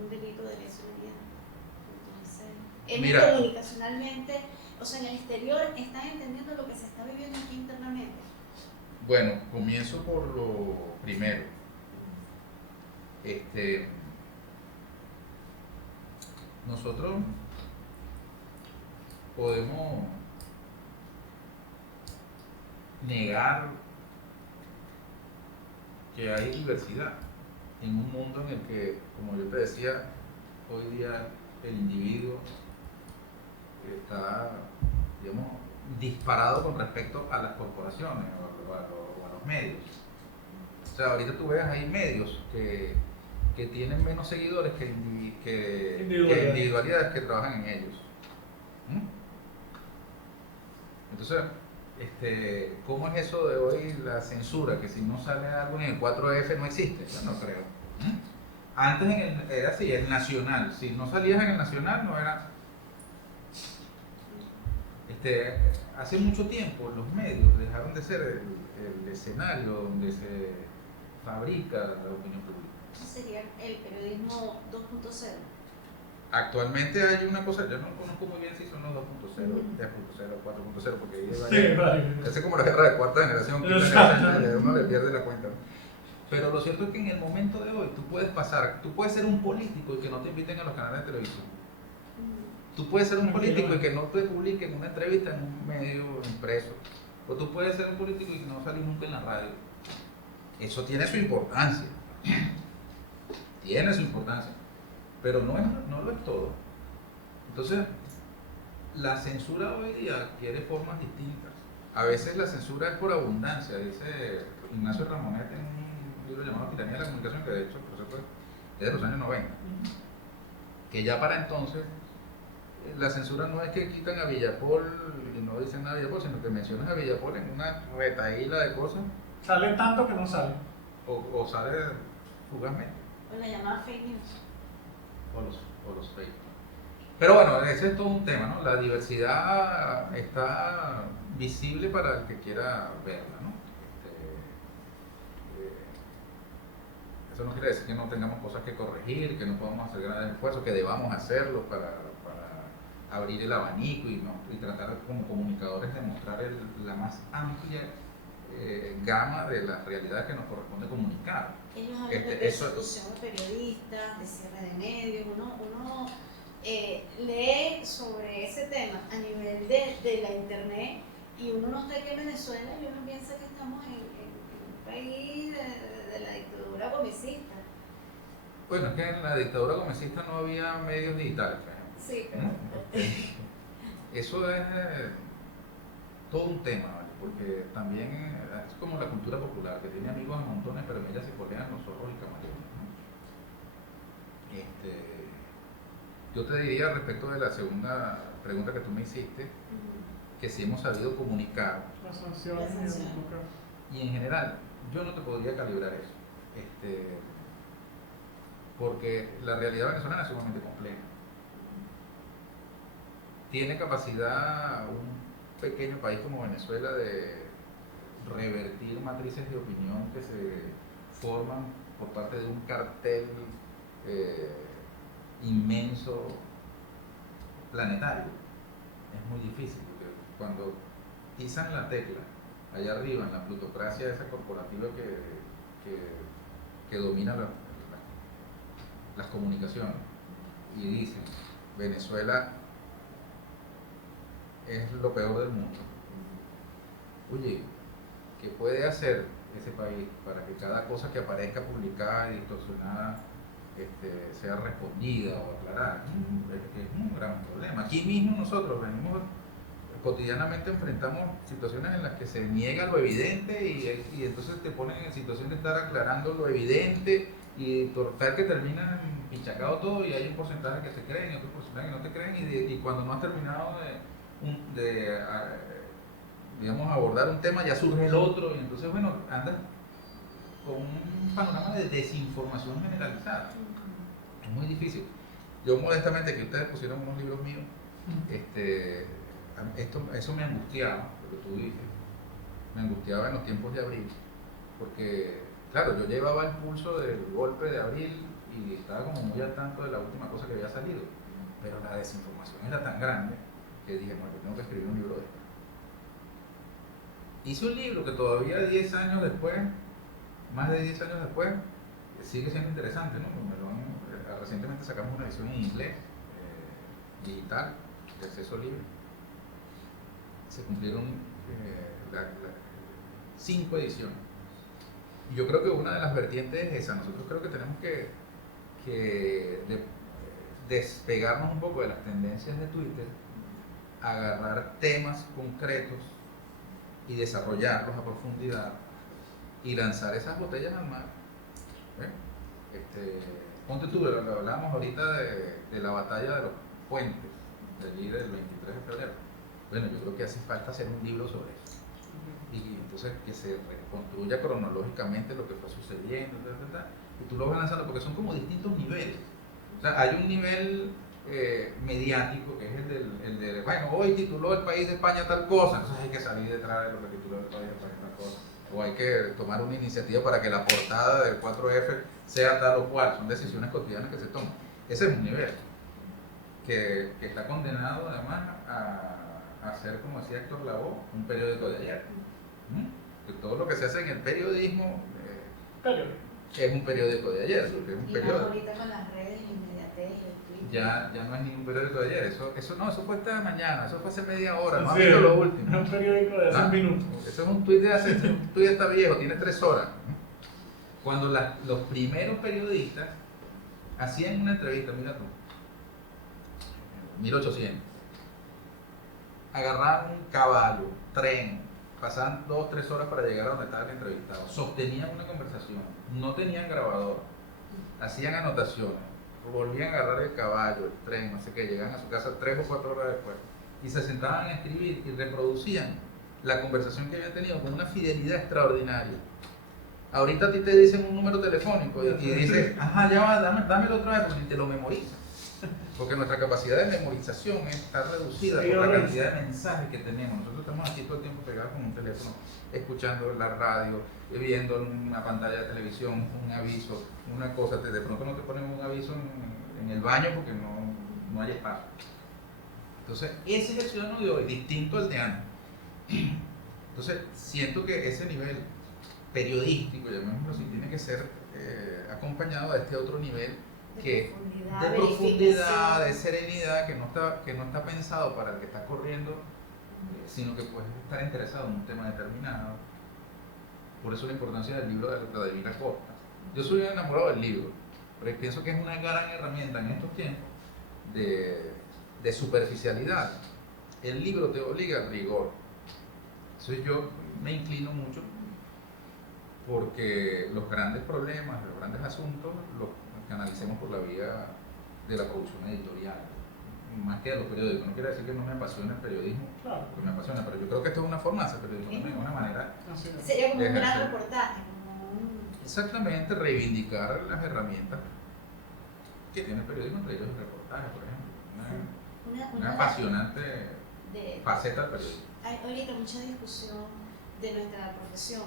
un delito de lesa humanidad. Entonces, comunicacionalmente, o sea, en el exterior, ¿están entendiendo lo que se está viviendo aquí internamente? Bueno, comienzo por lo primero. Nosotros podemos negar que hay diversidad en un mundo en el que, como yo te decía, hoy día el individuo está, digamos, disparado con respecto a las corporaciones o a los medios. O sea, ahorita tú ves, hay medios que tienen menos seguidores que individualidades que trabajan en ellos. Entonces, ¿cómo es eso de hoy la censura? Que si no sale algo en el 4F no existe. Yo no creo. Antes era así, el nacional. Si no salías en el nacional no era... hace mucho tiempo los medios dejaron de ser el escenario donde se fabrica la opinión pública. ¿Eso sería el periodismo 2.0? Actualmente hay una cosa, yo no conozco muy bien si son los 2.0, 3.0, 4.0, porque ahí Sí, vale. es como la guerra de cuarta generación, quinta generación, uno le pierde la cuenta. Pero lo cierto es que en el momento de hoy tú puedes ser un político y que no te inviten a los canales de televisión. Tú puedes ser un político y que no te publiquen una entrevista en un medio impreso. O tú puedes ser un político y que no salís nunca en la radio. Eso tiene su importancia. Tiene su importancia. Pero no lo es todo. Entonces, la censura hoy día adquiere formas distintas. A veces la censura es por abundancia, dice Ignacio Ramonet en un libro llamado Tiranía de la Comunicación, que de hecho el proceso es de los años 90. Que ya para entonces, la censura no es que quitan a Villapol y no dicen nada de Villapol, sino que mencionas a Villapol en una retaíla de cosas. Sale tanto que no sale. O sale fugazmente. O la llamada fake news. O los fake. Pero bueno, ese es todo un tema, ¿no? La diversidad está visible para el que quiera verla, ¿no? Eso no quiere decir que no tengamos cosas que corregir, que no podamos hacer grandes esfuerzos, que debamos hacerlo para abrir el abanico y tratar como comunicadores de mostrar la más amplia gama de las realidades que nos corresponde comunicar. Ellos hablan de persecución de periodistas, de cierre de medios, uno lee sobre ese tema a nivel de la internet y uno no está aquí en Venezuela y uno piensa que estamos en un país de la dictadura gomecista. Bueno, es que en la dictadura gomecista no había medios digitales. Sí, pero... Eso es todo un tema, ¿vale? Porque también es como la cultura popular, que tiene amigos a montones, pero en ella se colean los zorros y camaleones, ¿no? Yo te diría respecto de la segunda pregunta que tú me hiciste, que si hemos sabido comunicar. Las sanciones. Y en general, yo no te podría calibrar eso. Porque la realidad venezolana es sumamente compleja. Tiene capacidad un pequeño país como Venezuela de revertir matrices de opinión que se forman por parte de un cartel inmenso planetario. Es muy difícil porque cuando pisan la tecla allá arriba en la plutocracia esa corporativa que domina las comunicaciones y dicen Venezuela es lo peor del mundo. Oye, ¿qué puede hacer ese país para que cada cosa que aparezca publicada y distorsionada sea respondida o aclarada? Es un gran problema. Aquí mismo nosotros cotidianamente enfrentamos situaciones en las que se niega lo evidente y entonces te ponen en situación de estar aclarando lo evidente y por tal que terminan pinchacado todo y hay un porcentaje que te creen y otro porcentaje que no te creen y cuando no has terminado digamos, abordar un tema ya surge el otro y entonces bueno, andas con un panorama de desinformación generalizada. Es muy difícil. Yo modestamente, que ustedes pusieron unos libros míos, eso me angustiaba, lo que tú dices, me angustiaba en los tiempos de abril, porque claro, yo llevaba el pulso del golpe de abril y estaba como muy al tanto de la última cosa que había salido, pero la desinformación era tan grande que dije, bueno, tengo que escribir un libro de esto. Hice un libro que todavía 10 años después, más de 10 años después, sigue siendo interesante, ¿no? Recientemente sacamos una edición en inglés, digital, de acceso libre. Se cumplieron 5 ediciones. Y yo creo que una de las vertientes es esa. Nosotros creo que tenemos que despegarnos un poco de las tendencias de Twitter, agarrar temas concretos y desarrollarlos a profundidad y lanzar esas botellas al mar. Ponte tú, hablamos ahorita de la batalla de los puentes, de allí del 23 de febrero. Bueno, yo creo que hace falta hacer un libro sobre eso. Y entonces que se reconstruya cronológicamente lo que fue sucediendo, y tú lo vas lanzando, porque son como distintos niveles. O sea, hay un nivel mediático que es el de, bueno, hoy tituló el país de España tal cosa, entonces hay que salir detrás de lo que tituló el país de España tal cosa. O hay que tomar una iniciativa para que la portada del 4F sea tal o cual, son decisiones cotidianas que se toman. Ese es un nivel. que está condenado además a hacer, como decía Héctor Lavoe, un periódico de ayer. Que todo lo que se hace en el periodismo es un periódico de ayer. Porque es un Y más periódico. ahorita con las redes, inmediatez, el Twitter. Ya no es ningún periódico de ayer. Eso fue esta mañana, eso fue hace media hora, no ha Sí, visto lo es último. un periódico de hace minutos. Eso es un tuit de hace, un tuit está viejo, tiene 3 horas. Cuando los primeros periodistas hacían una entrevista, mira tú, 1800, agarraban un caballo, tren, pasaban 2 o 3 horas para llegar a donde estaba el entrevistado, sostenían una conversación, no tenían grabador, hacían anotaciones, volvían a agarrar el caballo, el tren, no sé qué, llegaban a su casa 3 o 4 horas después y se sentaban a escribir y reproducían la conversación que habían tenido con una fidelidad extraordinaria. Ahorita a ti te dicen un número telefónico y dices, ajá, ya va, dámelo otra vez, porque te lo memorizas. Porque nuestra capacidad de memorización está reducida por la cantidad de mensajes que tenemos. Nosotros estamos aquí todo el tiempo pegados con un teléfono, escuchando la radio, viendo una pantalla de televisión, un aviso, una cosa. De pronto no te ponen un aviso en el baño porque no hay espacio. Entonces, ese es el ciudadano de hoy, distinto al de antes. Entonces, siento que ese nivel periodístico, llamémoslo así, tiene que ser acompañado de este otro nivel de profundidad, de serenidad, que no está pensado para el que está corriendo, sino que puede estar interesado en un tema determinado. Por eso la importancia del libro de la Divina Costa. Yo soy enamorado del libro, pero pienso que es una gran herramienta en estos tiempos de superficialidad. El libro te obliga al rigor. Entonces yo me inclino mucho porque los grandes problemas, los grandes asuntos, los canalicemos por la vía de la producción editorial, más que de los periódicos. No quiere decir que no me apasione el periodismo, Claro. porque me apasiona, pero yo creo que esto es una forma de hacer periodismo también, una manera. Así es. Sería como un gran Ejercer. reportaje, como un... Exactamente, reivindicar las herramientas que tiene el periodismo, entre ellos el reportaje, por ejemplo. Una apasionante faceta del periodismo. Hay ahorita mucha discusión de nuestra profesión,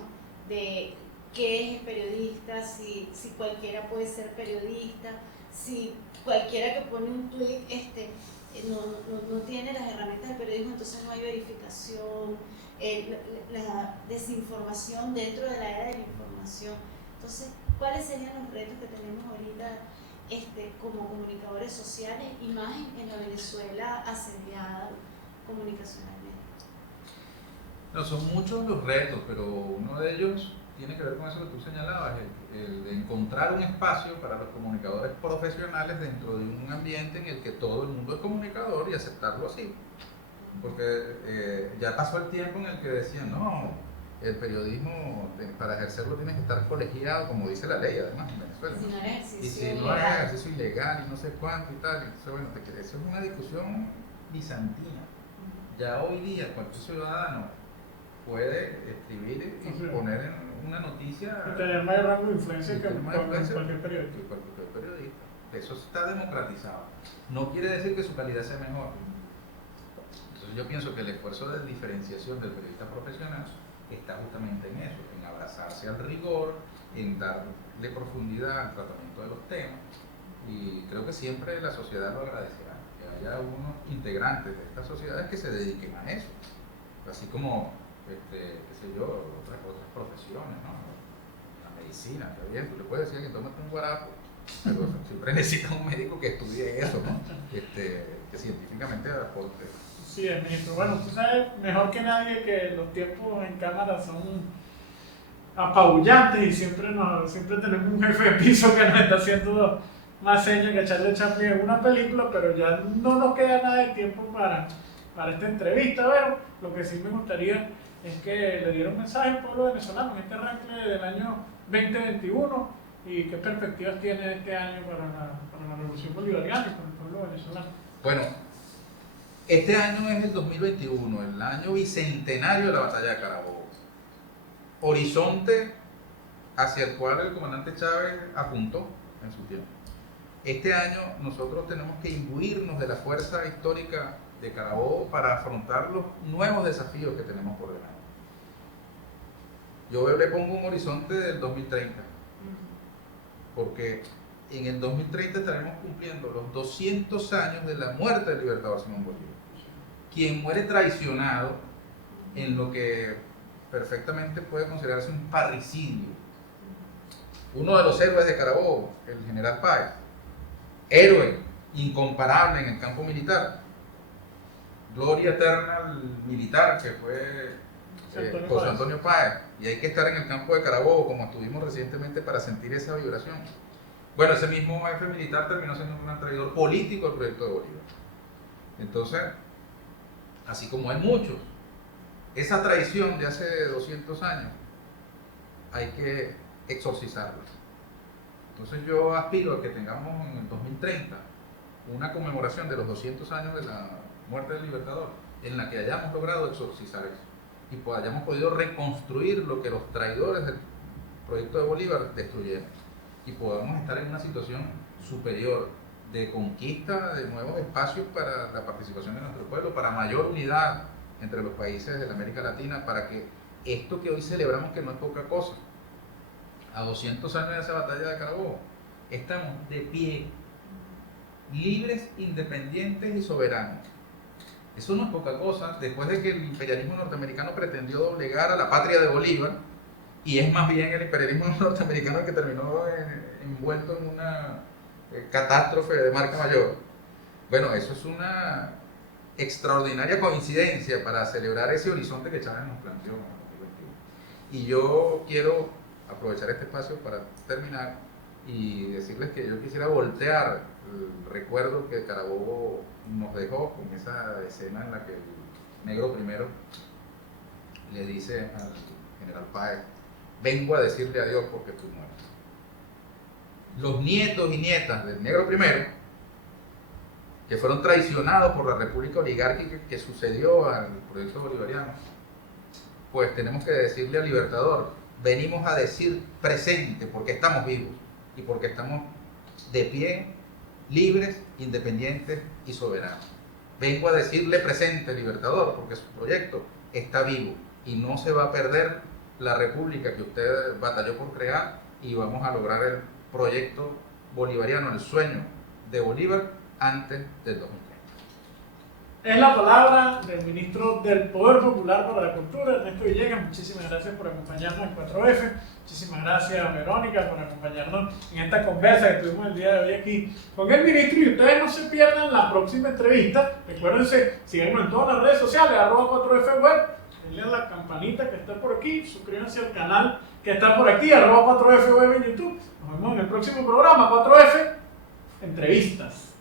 de qué es el periodista, si cualquiera puede ser periodista, si cualquiera que pone un tuit no tiene las herramientas del periodismo, entonces no hay verificación, la desinformación dentro de la era de la información. Entonces, ¿cuáles serían los retos que tenemos ahorita como comunicadores sociales y más en la Venezuela asediada comunicacionalmente? No, son muchos los retos, pero uno de ellos tiene que ver con eso que tú señalabas, el de encontrar un espacio para los comunicadores profesionales dentro de un ambiente en el que todo el mundo es comunicador y aceptarlo así. Porque ya pasó el tiempo en el que decían, no, el periodismo para ejercerlo tienes que estar colegiado, como dice la ley además en Venezuela. Si no era ejercicio Y si no es ejercicio ilegal y no sé cuánto y tal, entonces bueno, eso es una discusión bizantina. Ya hoy día cualquier ciudadano puede escribir y poner en una noticia Y tener mayor rango de influencia que tener más influencia cualquier periodista. que cualquier periodista. Eso está democratizado. No quiere decir que su calidad sea mejor. Entonces yo pienso que el esfuerzo de diferenciación del periodista profesional está justamente en eso, en abrazarse al rigor, en darle profundidad al tratamiento de los temas, y creo que siempre la sociedad lo agradecerá, que haya unos integrantes de estas sociedades que se dediquen a eso, así como qué sé yo, otras profesiones, ¿no? La medicina, está bien, tú le puedes decir que tómate un guarapo, pero siempre necesitas un médico que estudie eso, ¿no? Que científicamente aporte. Sí, es ministro. Bueno, tú sabes mejor que nadie que los tiempos en cámara son apabullantes y siempre tenemos un jefe de piso que nos está haciendo más señas que echarle Chaplin en una película, pero ya no nos queda nada de tiempo para esta entrevista. Pero lo que sí me gustaría es que le diera un mensaje al pueblo venezolano en este arranque del año 2021 y qué perspectivas tiene este año para la revolución bolivariana y para el pueblo venezolano. Bueno, este año es el 2021, el año bicentenario de la batalla de Carabobo. Horizonte hacia el cual el comandante Chávez apuntó en su tiempo. Este año nosotros tenemos que imbuirnos de la fuerza histórica de Carabobo para afrontar los nuevos desafíos que tenemos por delante. Yo le pongo un horizonte del 2030, porque en el 2030 estaremos cumpliendo los 200 años de la muerte del libertador Simón Bolívar, quien muere traicionado en lo que perfectamente puede considerarse un parricidio. Uno de los héroes de Carabobo, el general Páez, héroe incomparable en el campo militar, gloria eterna al militar que fue José Antonio Páez, y hay que estar en el campo de Carabobo como estuvimos recientemente para sentir esa vibración. Bueno, ese mismo jefe militar terminó siendo un gran traidor político del proyecto de Bolívar. Entonces, así como hay muchos, esa traición de hace 200 años hay que exorcizarla. Entonces yo aspiro a que tengamos en el 2030 una conmemoración de los 200 años de la muerte del Libertador, en la que hayamos logrado exorcizar eso y pues hayamos podido reconstruir lo que los traidores del proyecto de Bolívar destruyeron, y podamos estar en una situación superior de conquista de nuevos espacios para la participación de nuestro pueblo, para mayor unidad entre los países de la América Latina, para que esto que hoy celebramos, que no es poca cosa, a 200 años de esa batalla de Carabobo, estamos de pie, libres, independientes y soberanos. Eso no es poca cosa, después de que el imperialismo norteamericano pretendió doblegar a la patria de Bolívar, y es más bien el imperialismo norteamericano el que terminó envuelto en una catástrofe de marca mayor. Bueno, eso es una extraordinaria coincidencia para celebrar ese horizonte que Chávez nos planteó en el 2021. Y yo quiero aprovechar este espacio para terminar y decirles que yo quisiera voltear el recuerdo que Carabobo nos dejó con esa escena en la que el negro primero le dice al general Páez: vengo a decirle adiós porque tú mueres. Los nietos y nietas del negro primero, que fueron traicionados por la república oligárquica que sucedió al proyecto bolivariano, pues tenemos que decirle al Libertador: venimos a decir presente porque estamos vivos y porque estamos de pie, libres, independientes y soberanos. Vengo a decirle presente, Libertador, porque su proyecto está vivo y no se va a perder la república que usted batalló por crear, y vamos a lograr el proyecto bolivariano, el sueño de Bolívar antes del 2030. Es la palabra del ministro del Poder Popular para la Cultura, Ernesto Villegas. Muchísimas gracias por acompañarnos en 4F. Muchísimas gracias, Verónica, por acompañarnos en esta conversa que tuvimos el día de hoy aquí con el ministro. Y ustedes no se pierdan la próxima entrevista. Recuérdense, síganos en todas las redes sociales, @4F Web. Denle a la campanita que está por aquí, suscríbanse al canal que está por aquí, @4F Web en YouTube. Nos vemos en el próximo programa, 4F Entrevistas.